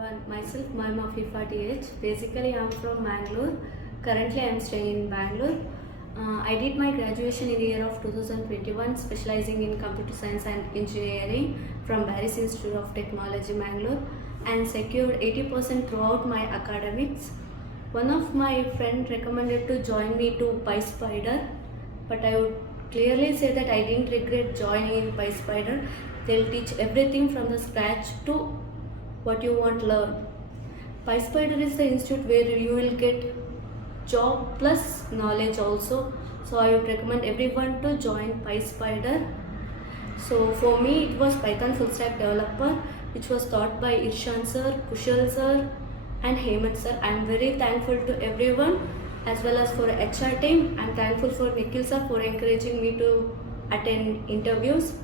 everyone. Myself, I'm Afeefa TH. Basically, I'm from Bangalore. Currently, I'm staying in Bangalore. I did my graduation in the year of 2021, specializing in computer science and engineering from Paris Institute of Technology, Bangalore, and secured 80% throughout my academics. One of my friends recommended to join me to Pyspider, but I would clearly say that I didn't regret joining in Pyspider. They'll teach everything from the scratch to what you want to learn. Pyspider is the institute where you will get job plus knowledge also. So I would recommend everyone to join Pyspider. So for me it was Python full stack developer, which was taught by Irshan sir, Kushal sir and Hemant sir. I am very thankful to everyone as well as for HR team. I am thankful for Nikhil sir for encouraging me to attend interviews.